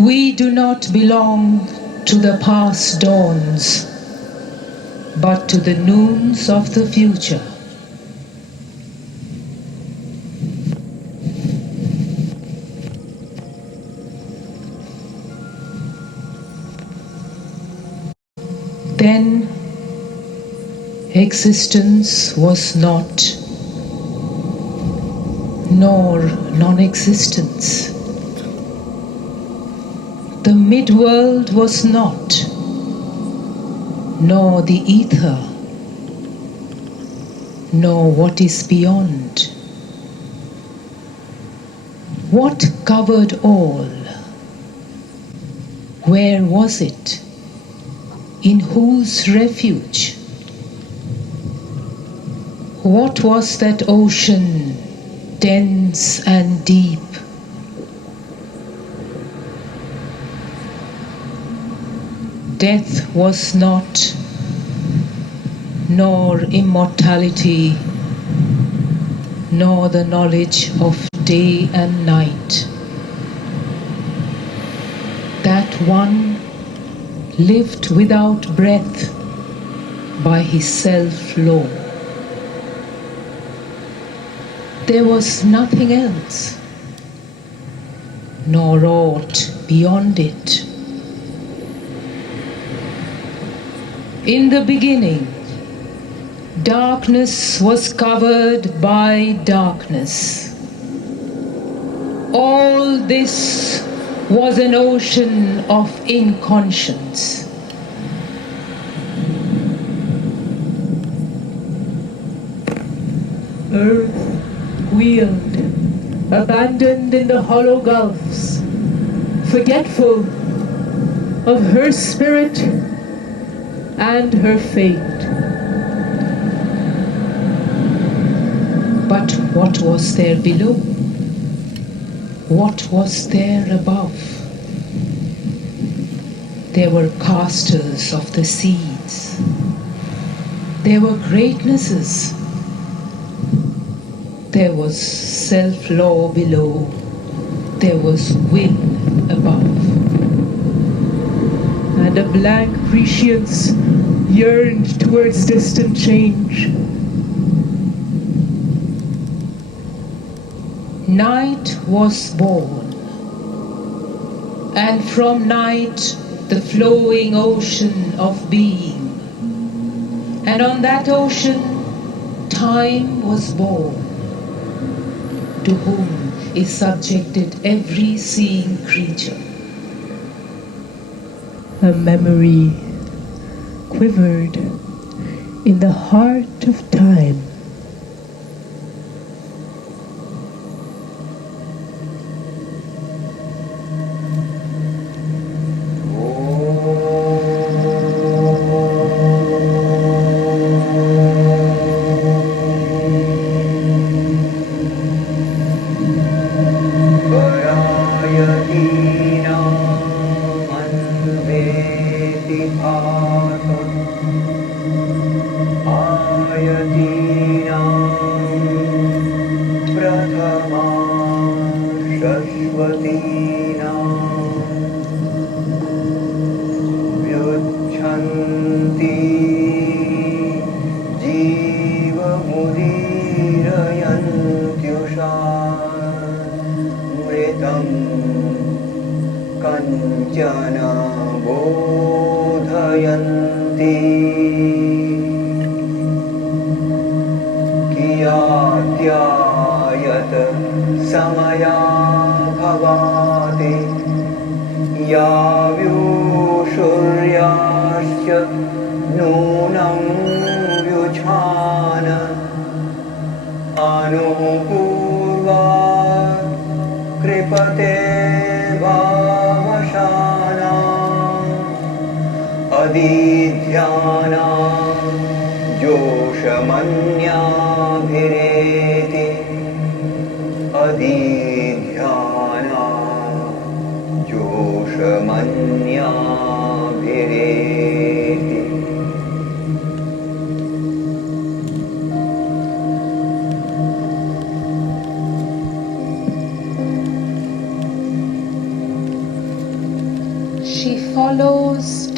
We do not belong to the past dawns, but to the noons of the future. Then existence was not, nor non-existence. The mid-world was not, nor the ether, nor what is beyond. What covered all? Where was it? In whose refuge? What was that ocean, dense and deep? Death was not, nor immortality, nor the knowledge of day and night. That one lived without breath by his self-law. There was nothing else, nor aught beyond it. In the beginning, darkness was covered by darkness. All this was an ocean of inconscience. Earth wheeled, abandoned in the hollow gulfs, forgetful of her spirit and her fate. But what was there below? What was there above? There were casters of the seeds. There were greatnesses. There was self-law below. There was will above. And a blank prescience yearned towards distant change. Night was born, and from night the flowing ocean of being. And on that ocean time was born, to whom is subjected every seeing creature. A memory quivered in the heart of time.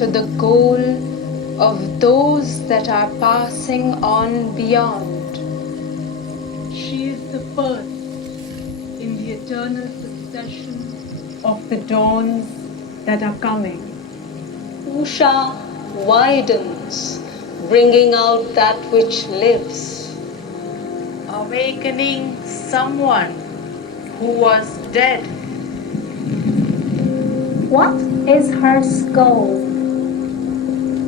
to the goal of those that are passing on beyond. She is the first in the eternal succession of the dawns that are coming. Usha widens, bringing out that which lives. Awakening someone who was dead. What is her goal?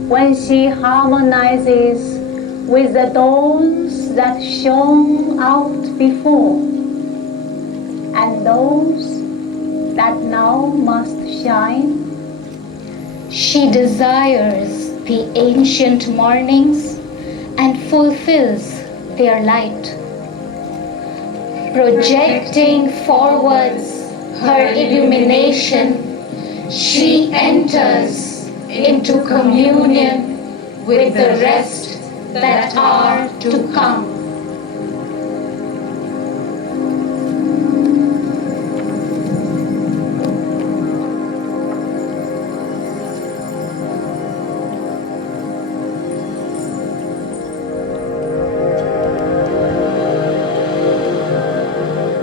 When she harmonizes with the dawns that shone out before, and those that now must shine. She desires the ancient mornings and fulfills their light, projecting forwards her illumination. She enters into communion with the rest that are to come.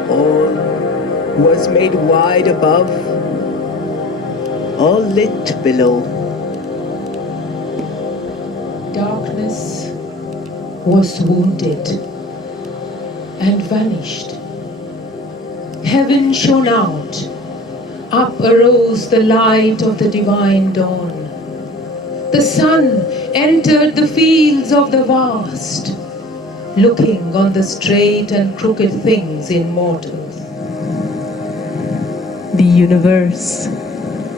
All was made wide above, all lit below. Darkness was wounded and vanished. Heaven shone out. Up arose the light of the divine dawn. The sun entered the fields of the vast, looking on the straight and crooked things in mortals. The universe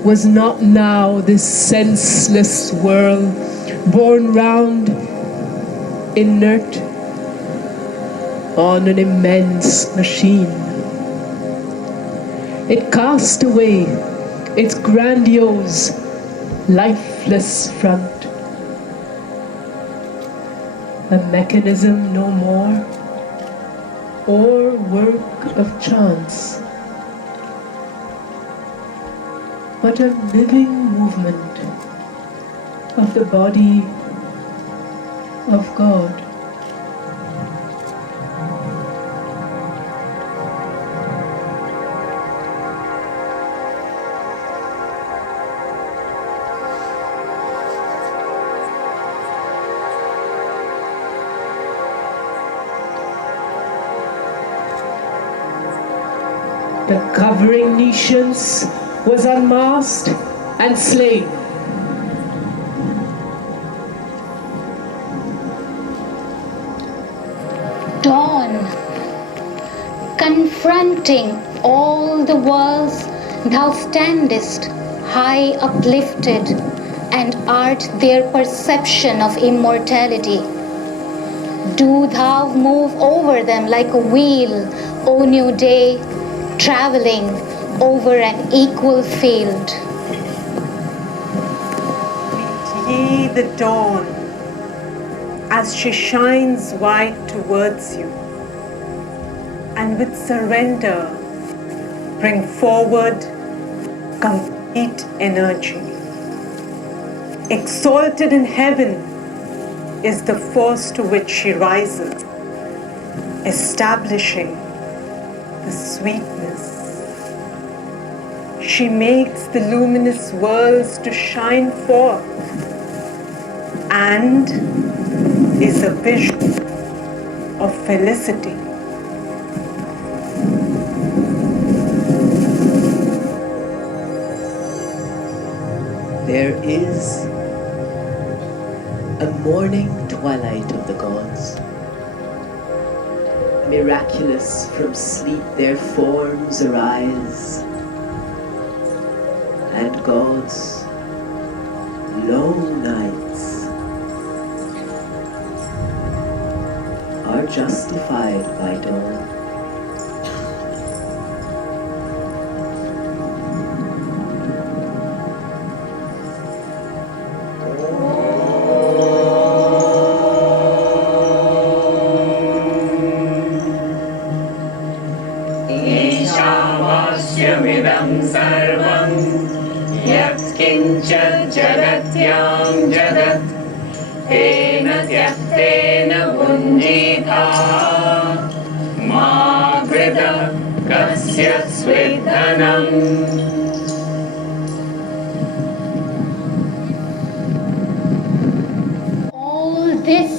was not now this senseless whirl, borne round, inert, on an immense machine. It cast away its grandiose, lifeless front. A mechanism no more, or work of chance, but a living movement of the body of God. The covering nations was unmasked and slain. Dawn, confronting all the worlds, thou standest high uplifted and art their perception of immortality. Do thou move over them like a wheel, O new day, traveling over an equal field. Meet ye the dawn as she shines white towards you, and with surrender bring forward complete energy. Exalted in heaven is the force to which she rises, establishing the sweetness. She makes the luminous worlds to shine forth and is a vision of felicity. There is a morning twilight of the gods. Miraculous from sleep their forms arise, and God's low nights are justified by dawn. सर्वं यत्किञ्च जगत्य त्यक्तेन भुञ्जीता मा कृतं कस्य स्वेदनम्. All this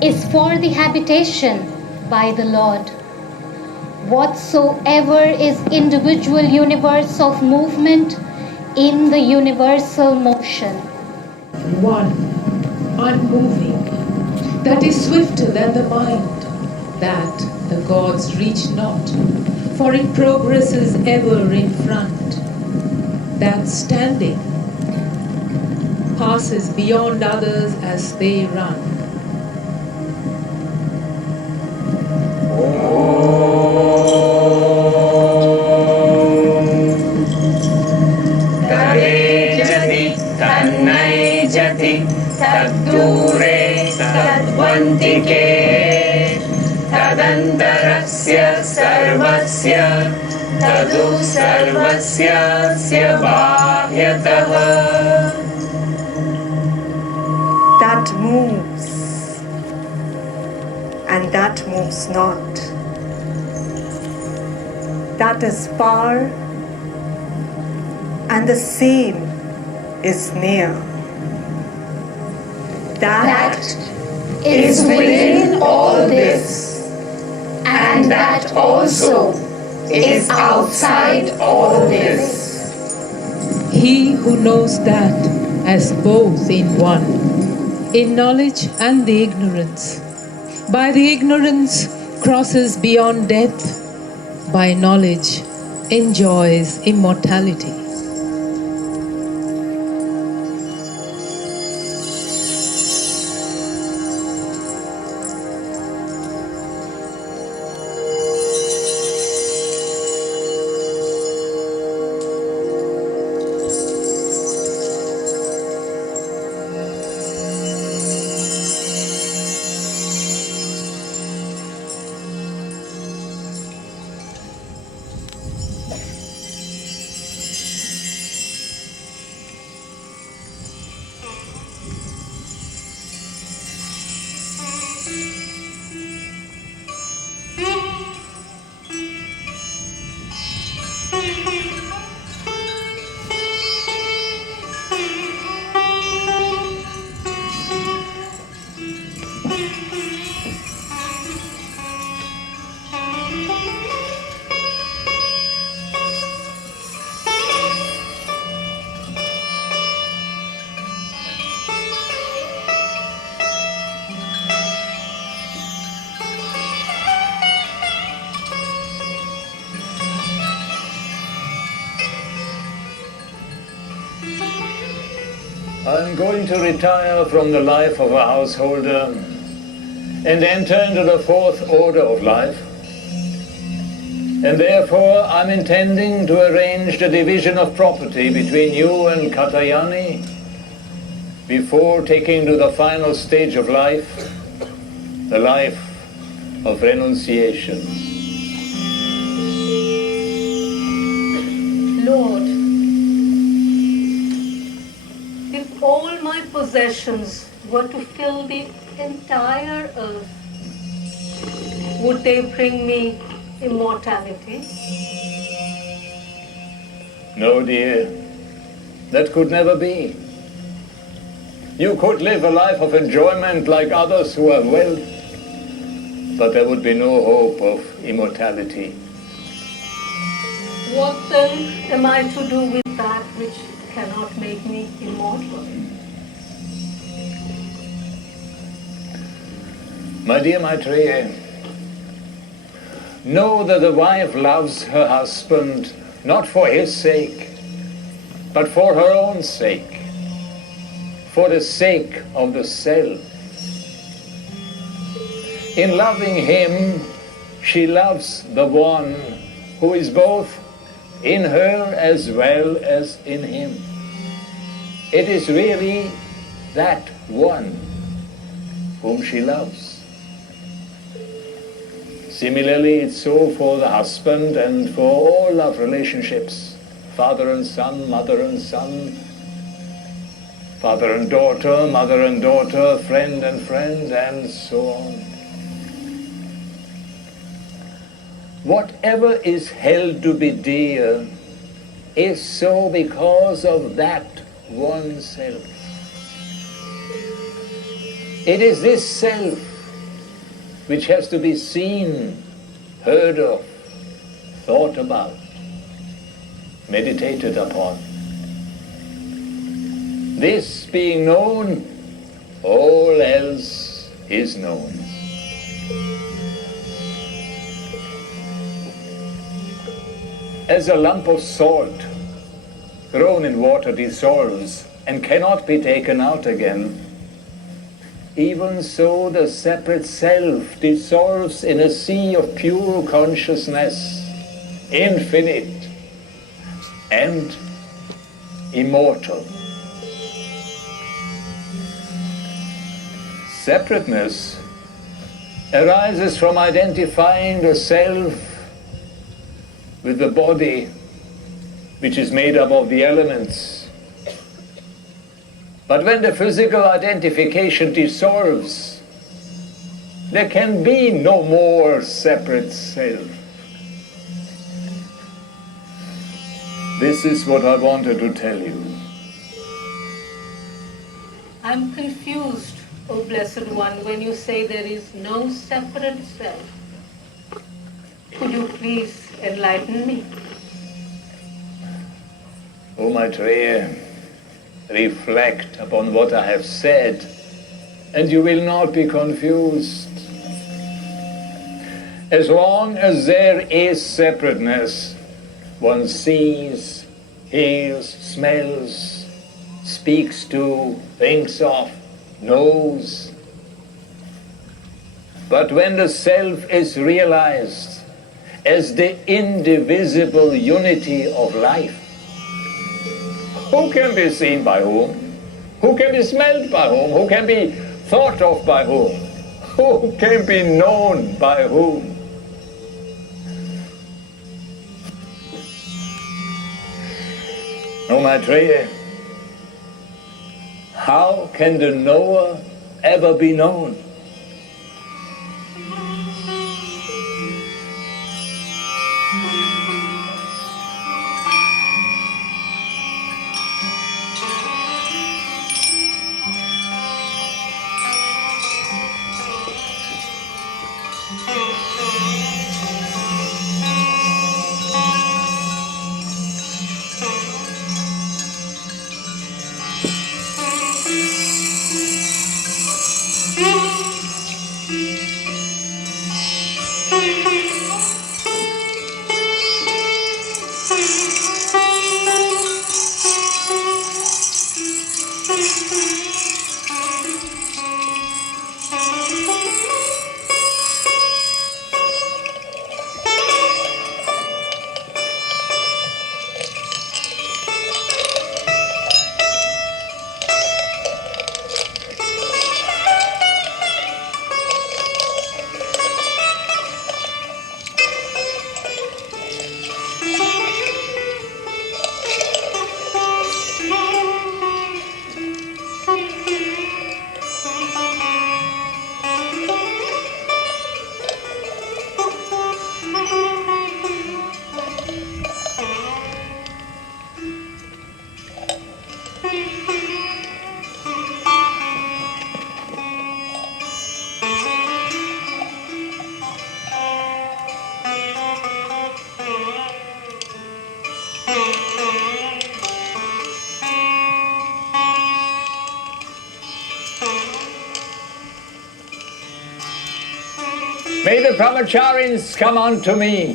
is for the habitation by the Lord. Whatsoever is individual universe of movement in the universal motion. One, unmoving, that is swifter than the mind, that the gods reach not, for it progresses ever in front, that standing passes beyond others as they run. तन्नैजति तद्दूरे तद्वन्तिके तदन्तरस्य सर्वस्य तदु सर्वस्य बाह्यतः. That moves and that moves not. That is far and the same is near. That is within all this, and that also is outside all this. He who knows that as both in one, in knowledge and the ignorance, by the ignorance crosses beyond death, by knowledge enjoys immortality. I'm going to retire from the life of a householder and enter into the fourth order of life. And therefore I'm intending to arrange the division of property between you and Katyayani before taking to the final stage of life, the life of renunciation. Lord, if all my possessions were to fill the entire earth, would they bring me immortality? No, dear, that could never be. You could live a life of enjoyment like others who have wealth, but there would be no hope of immortality. What then am I to do with that which cannot make me immortal? My dear Maitreya, know that the wife loves her husband not for his sake, but for her own sake, for the sake of the self. In loving him, she loves the one who is both in her as well as in him. It is really that one whom she loves. Similarly, it's so for the husband and for all love relationships, father and son, mother and son. father and daughter, mother and daughter, friend and friend, and so on. Whatever is held to be dear is so because of that one self. It is this self which has to be seen, heard of, thought about, meditated upon. This being known, all else is known. As a lump of salt thrown in water dissolves and cannot be taken out again, even so the separate self dissolves in a sea of pure consciousness, infinite and immortal. Separateness arises from identifying the self with the body, which is made up of the elements. But when the physical identification dissolves, there can be no more separate self. This is what I wanted to tell you. I'm confused, O Blessed One, when you say there is no separate self. Could you please enlighten me? O Maitreya, reflect upon what I have said, and you will not be confused. As long as there is separateness, one sees, hears, smells, speaks to, thinks of, knows. But when the self is realized as the indivisible unity of life, who can be seen by whom? Who can be smelled by whom? Who can be thought of by whom? Who can be known by whom? O Maitreya, how can the knower ever be known? May the brahmacharis come unto me.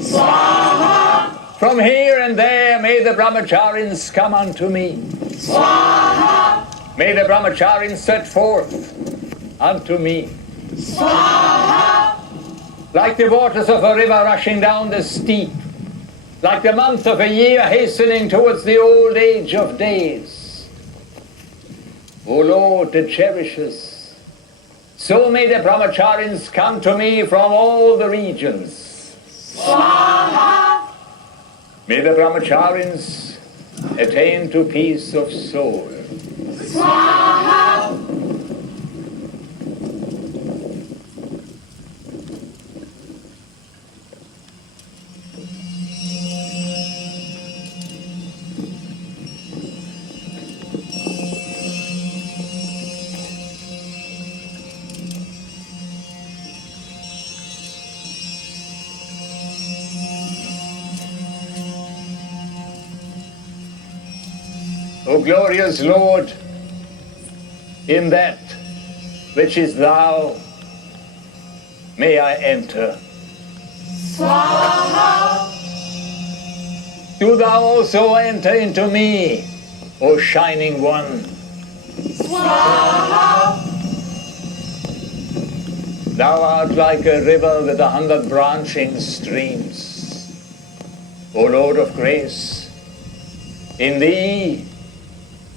Swaha! From here and there, may the brahmacharis come unto me. Swaha! May the brahmacharis set forth unto me. Swaha! Like the waters of a river rushing down the steep, like the month of a year hastening towards the old age of days. O Lord, the cherishes, so may the brahmacharis come to me from all the regions. Swaha! May the brahmacharis attain to peace of soul. Swaha. O glorious Lord, in that which is thou, may I enter. Swaha. Do thou also enter into me, O shining one. Swaha. Thou art like a river with 100 branching streams. O Lord of grace, in thee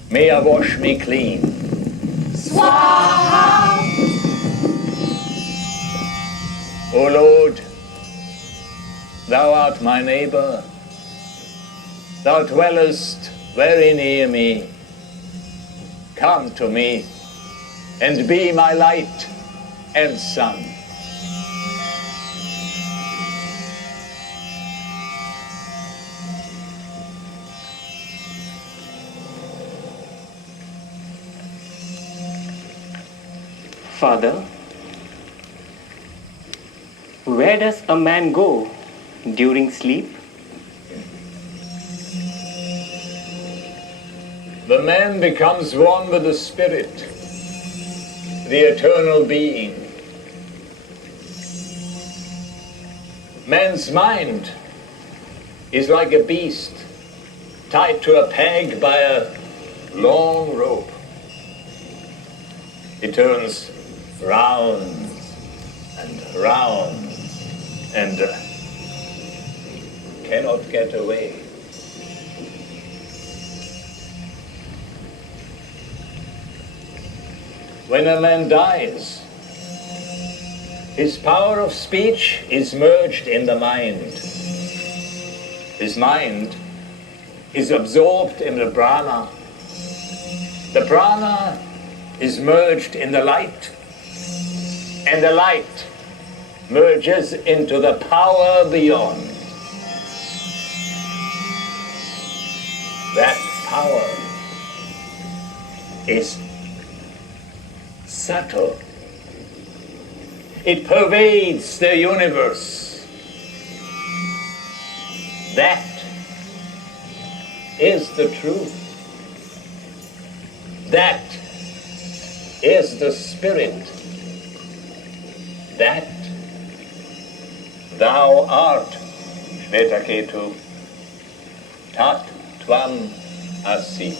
may I wash me clean. Swaha. O Lord, thou art my neighbor. Thou dwellest very near me. Come to me and be my light and sun. Father, where does a man go during sleep? The man becomes one with the Spirit, the eternal being. Man's mind is like a beast tied to a peg by a long rope. It turns round and round and cannot get away. When a man dies, his power of speech is merged in the mind. His mind is absorbed in the prana. The prana is merged in the light, and the light merges into the power beyond. That power is subtle. It pervades the universe. That is the truth. That is the Spirit. That thou art, Shvetaketu, Tat Tvam Asi.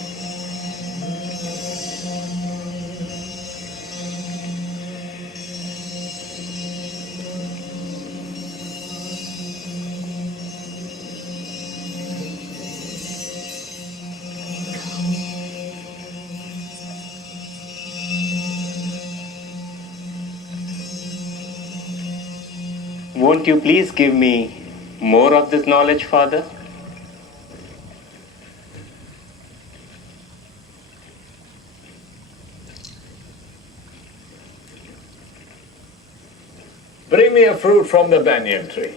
Won't you please give me more of this knowledge, Father? Bring me a fruit from the banyan tree.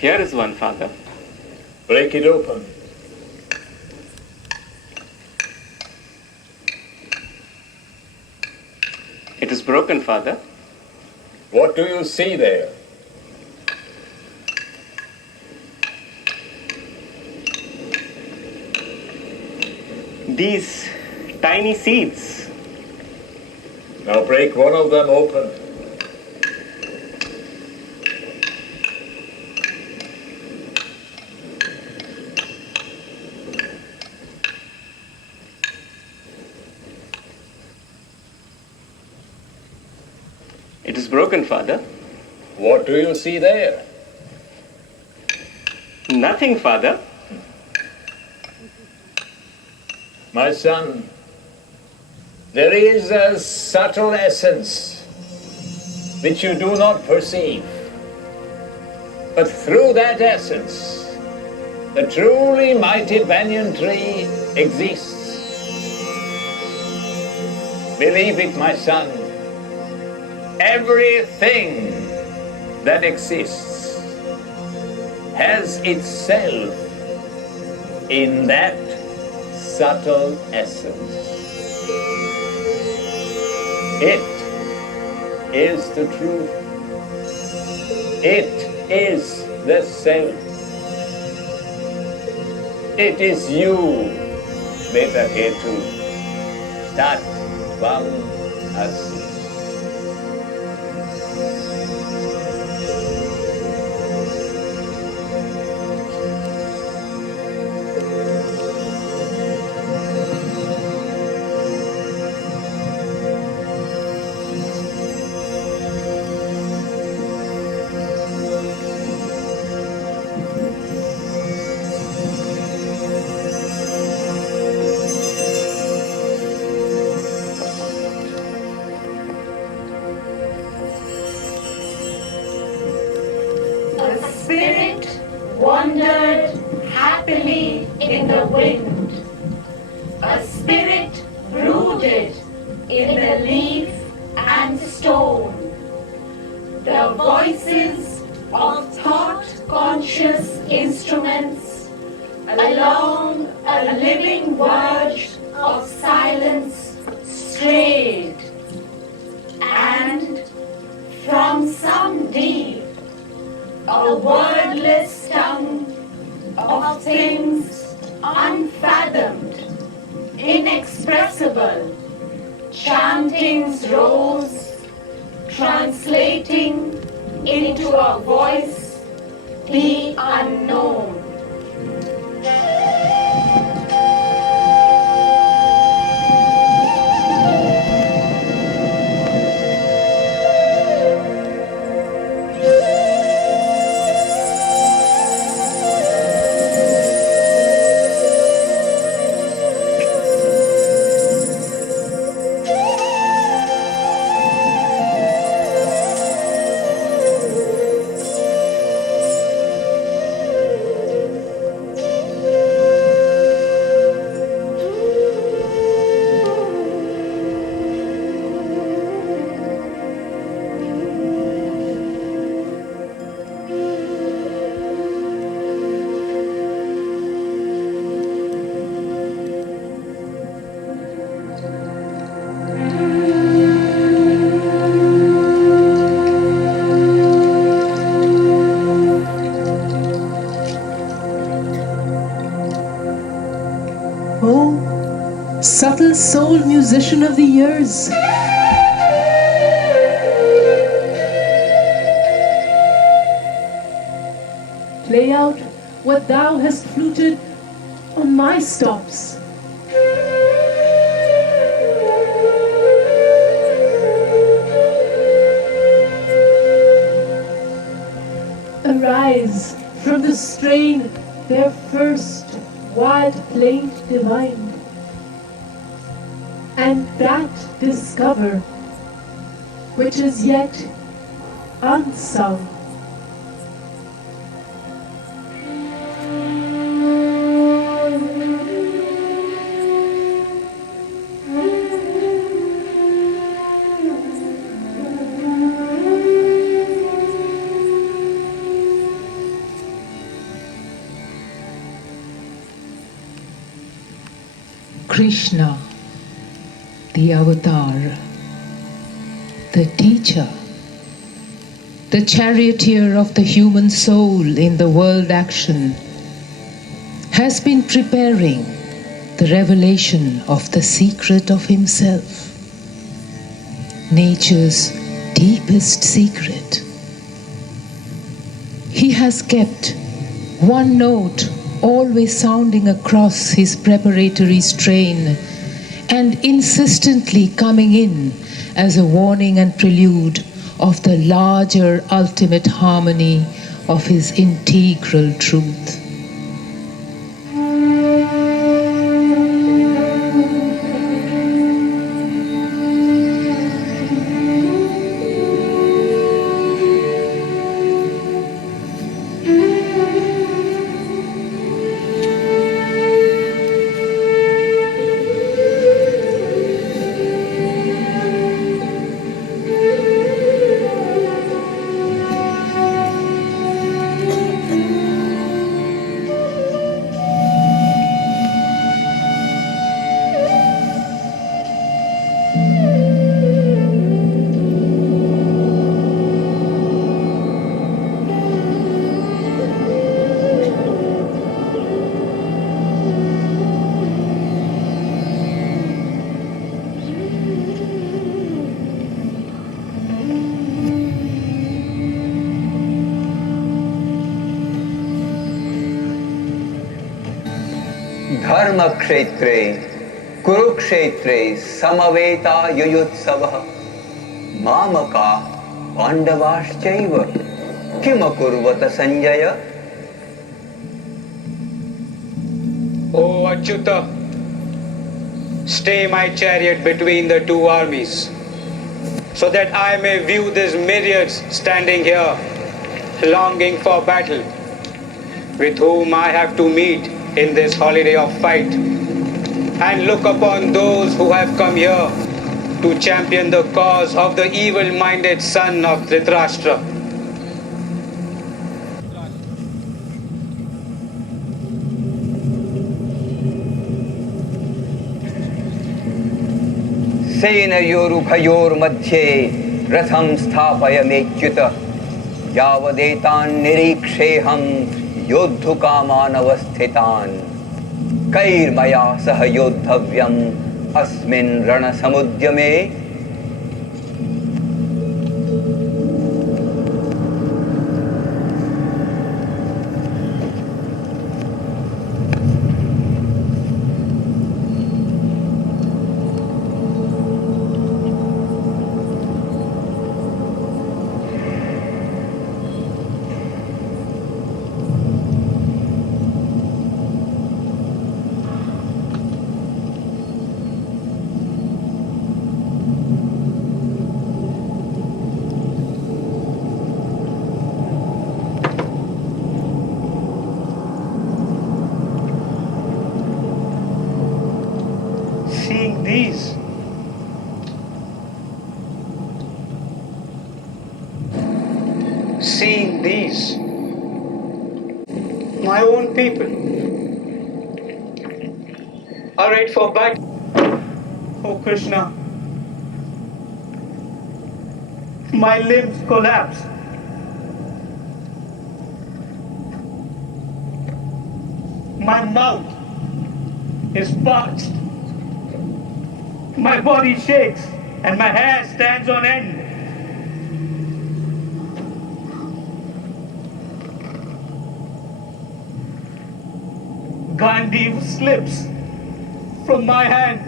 Here is one, Father. Break it open. It is broken, Father. What do you see there? These tiny seeds. Now break one of them open. It is broken, Father. What do you see there? Nothing, Father. My son, there is a subtle essence which you do not perceive. But through that essence, the truly mighty banyan tree exists. Believe it, my son. Everything that exists has itself in that subtle essence. It is the truth. It is the self. It is you, Beta Ketu, Tat Tvam Asi. Wandered happily in the wind. A spirit brooded in the leaf and stone. The voices of thought-conscious instruments along a living verge of silence strayed, and from some deep, a wordless tongue of things unfathomed, inexpressible, chantings rose, translating into a voice the unknown. Subtle soul musician of the years. Play out what thou hast fluted on my stops. Arise from the strain their first wild plaint divined, and that discover which is yet unsung. Krishna, the avatar, the teacher, the charioteer of the human soul in the world action, has been preparing the revelation of the secret of himself. nature's deepest secret. He has kept one note always sounding across his preparatory strain and insistently coming in as a warning and prelude of the larger ultimate harmony of his integral truth. धर्मक्षेत्रे कुरुक्षेत्रे समवेता युयुत्सवः मामका पांडवाश्चैव किमकुर्वत Sanjay. O Achyuta, stay my chariot between the two armies, so that I may view these myriads standing here, longing for battle, with whom I have to meet in this holiday of fight, and look upon those who have come here to champion the cause of the evil-minded son of Dhritarashtra. सेनयोरुभयोर्मध्ये रथं स्थापयमेच्युत यावदेतान् निरीक्षेऽहं योद्धुकामान् अवस्थितान्. कैर्मया सह योद्धव्यम् अस्मिन् रणसमुद्यमे. Seeing these, my own people, arrayed for battle. Oh Krishna, my limbs collapse. My mouth is parched. My body shakes and my hair stands on end. Gandhi slips from my hand,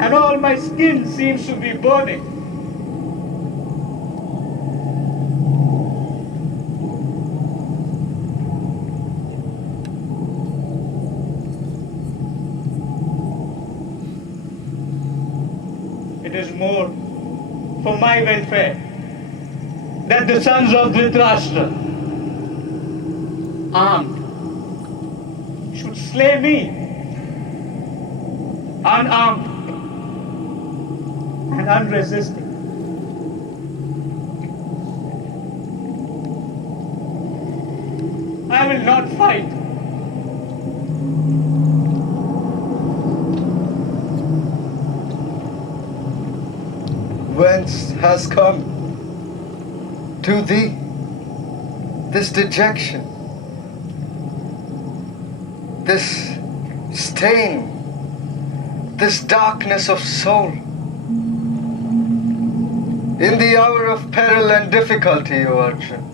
and all my skin seems to be burning. It is more for my welfare that the sons of Dhritarashtra, armed, should slay me, unarmed and unresisting. I will not fight. Whence has come to thee this dejection, this stain, this darkness of soul? in the hour of peril and difficulty, O Arjun.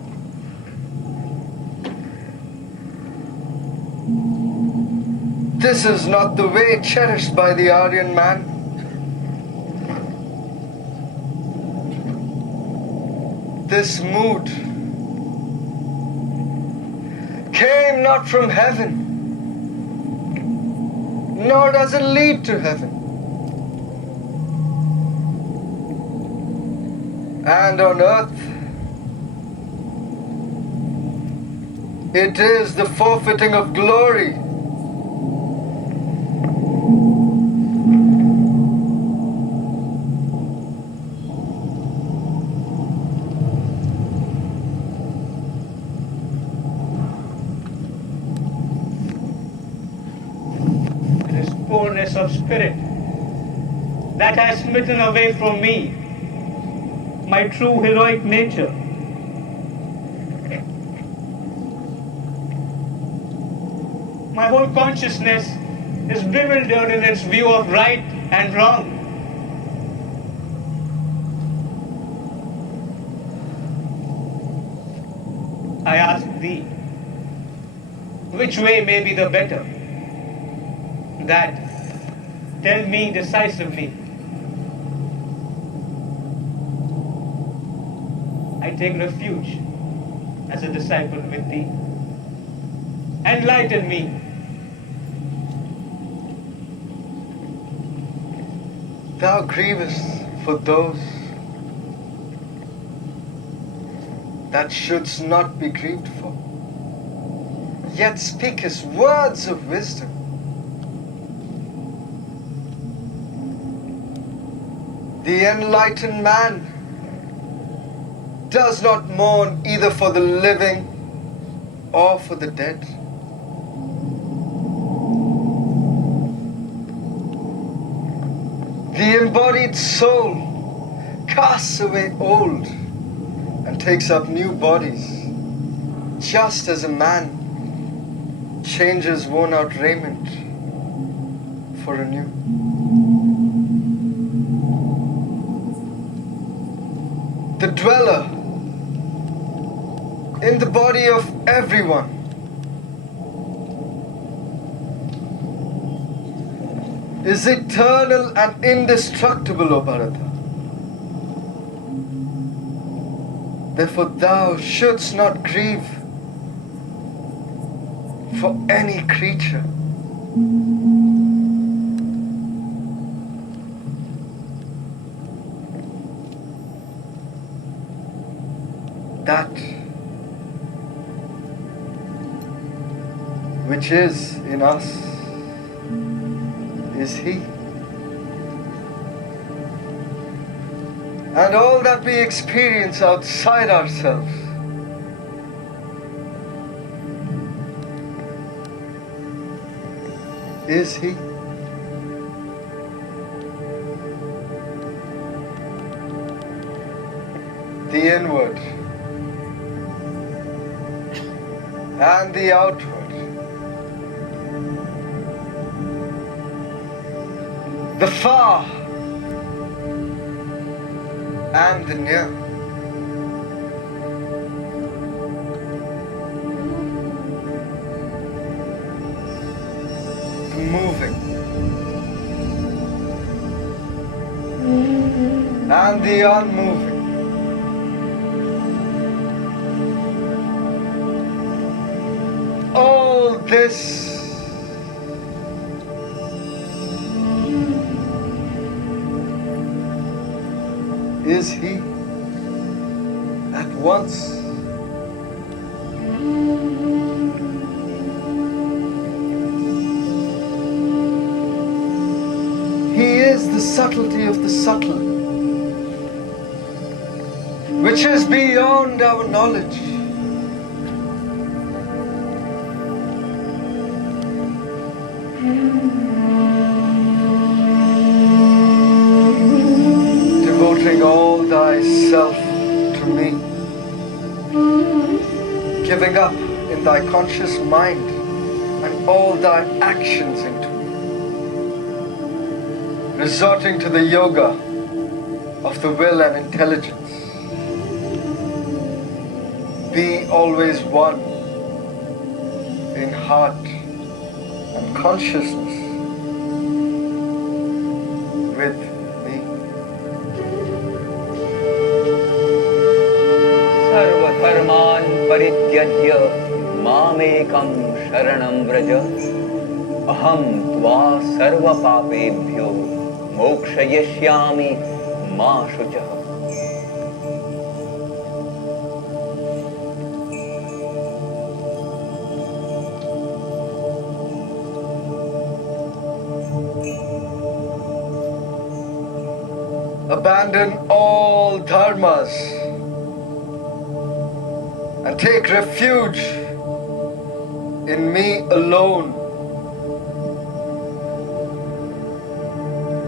This is not the way cherished by the Aryan man. This mood came not from heaven, nor does it lead to heaven. And on earth, it is the forfeiting of glory. It is poorness of spirit that has smitten away from me my true heroic nature. My whole consciousness is bewildered in its view of right and wrong. I ask thee, which way may be the better? That tell me decisively. I take refuge as a disciple with thee. Enlighten me. Thou grievest for those that shouldst not be grieved for, yet speakest words of wisdom. The enlightened man does not mourn either for the living or for the dead. The embodied soul casts away old and takes up new bodies, just as a man changes worn-out raiment for a new. The dweller in the body of everyone is eternal and indestructible, O Bharata. Therefore thou shouldst not grieve for any creature. That which is in us is He. And all that we experience outside ourselves is He. The inward and the outward. The far and the near. The moving and the unmoving. All this is He at once. He is the subtlety of the subtle, which is beyond our knowledge. Devoting all thyself to me, giving up in thy conscious mind and all thy actions into me, resorting to the yoga of the will and intelligence. Be always one in heart and consciousness with me. सर्वधर्मान् परित्यज्य मामेकं शरणं व्रज अहं त्वा सर्वपापेभ्यो मोक्षयिष्यामि मा शुचः. Abandon all dharmas and take refuge in me alone.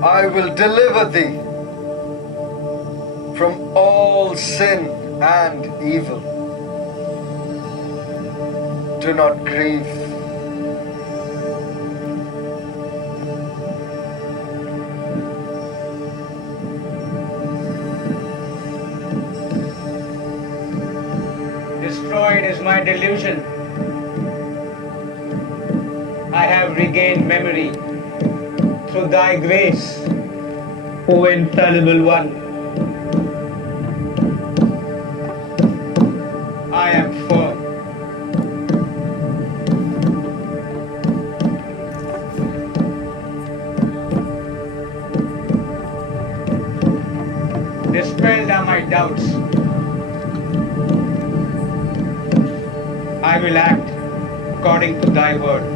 I will deliver thee from all sin and evil. Do not grieve. Destroyed is my delusion. I have regained memory through thy grace, O infallible one. I am firm. Dispelled are my doubts. I will act according to thy word.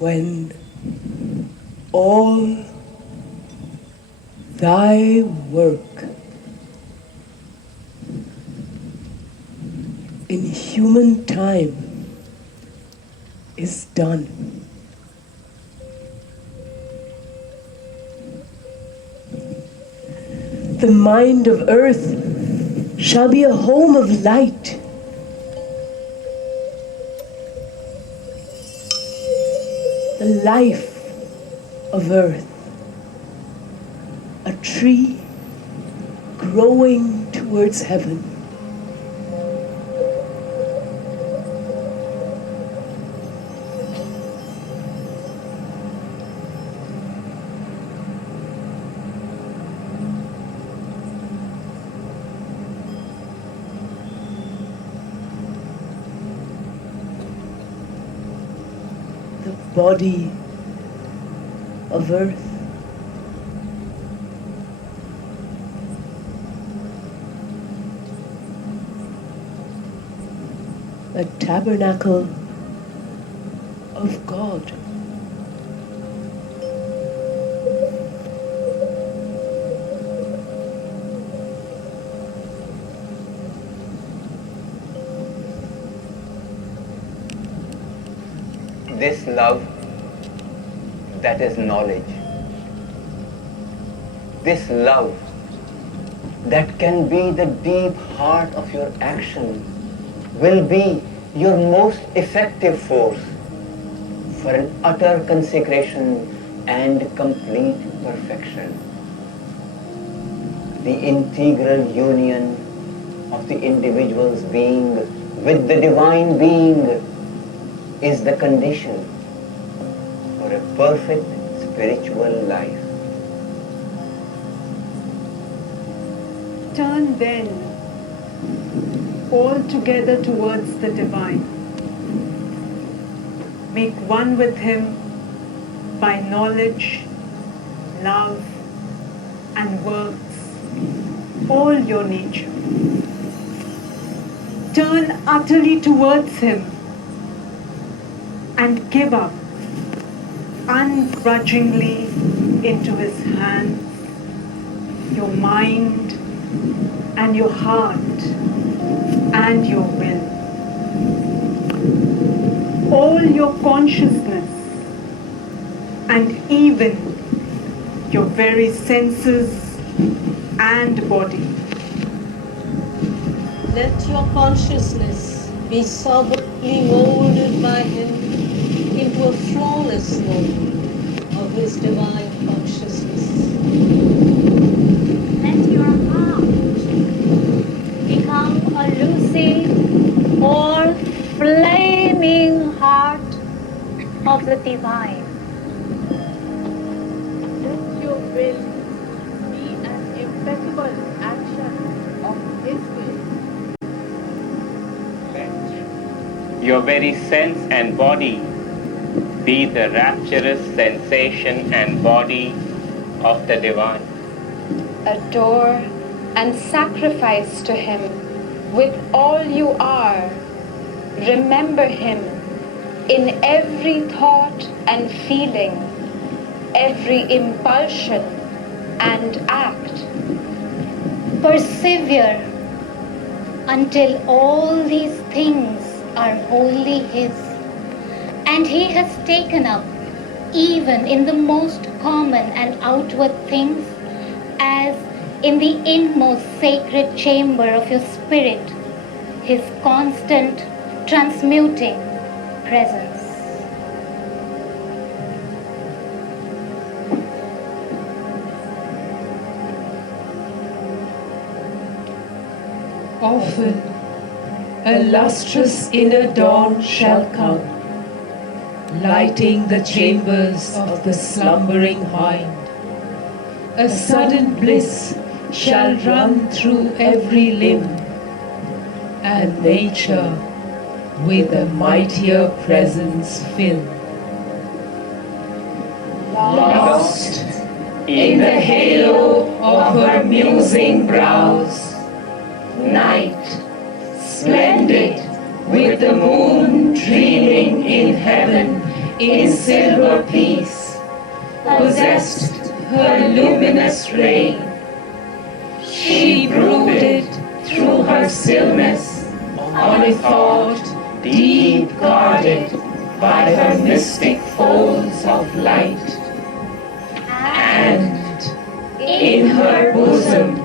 When all thy work in human time is done, the mind of earth shall be a home of light. The life of earth, a tree growing towards heaven. The body of earth, a tabernacle of God. This love that is knowledge, this love that can be the deep heart of your action, will be your most effective force for an utter consecration and complete perfection. The integral union of the individual's being with the divine being is the condition for a perfect spiritual life. Turn then all together towards the divine. Make one with him by knowledge, love, and works, all your nature. Turn utterly towards him and give up ungrudgingly into his hands your mind and your heart and your will. All your consciousness and even your very senses and body. Let your consciousness be soberly molded by him into a flawless mold of his divine consciousness. Let your heart become a lucid or flaming heart of the divine. Let your will be an impeccable action of his will. Your very sense and body be the rapturous sensation and body of the divine. Adore and sacrifice to him with all you are. Remember him in every thought and feeling, every impulsion and act. Persevere until all these things are wholly his, and he has taken up even in the most common and outward things, as in the inmost sacred chamber of your spirit, his constant transmuting presence. Often a lustrous inner dawn shall come, lighting the chambers of the slumbering mind. A sudden bliss shall run through every limb, and nature with a mightier presence fill. Lost in the halo of her musing brows, night, splendid with the moon dreaming in heaven in silver peace, possessed her luminous reign. She brooded through her stillness on a thought deep guarded by her mystic folds of light. And in her bosom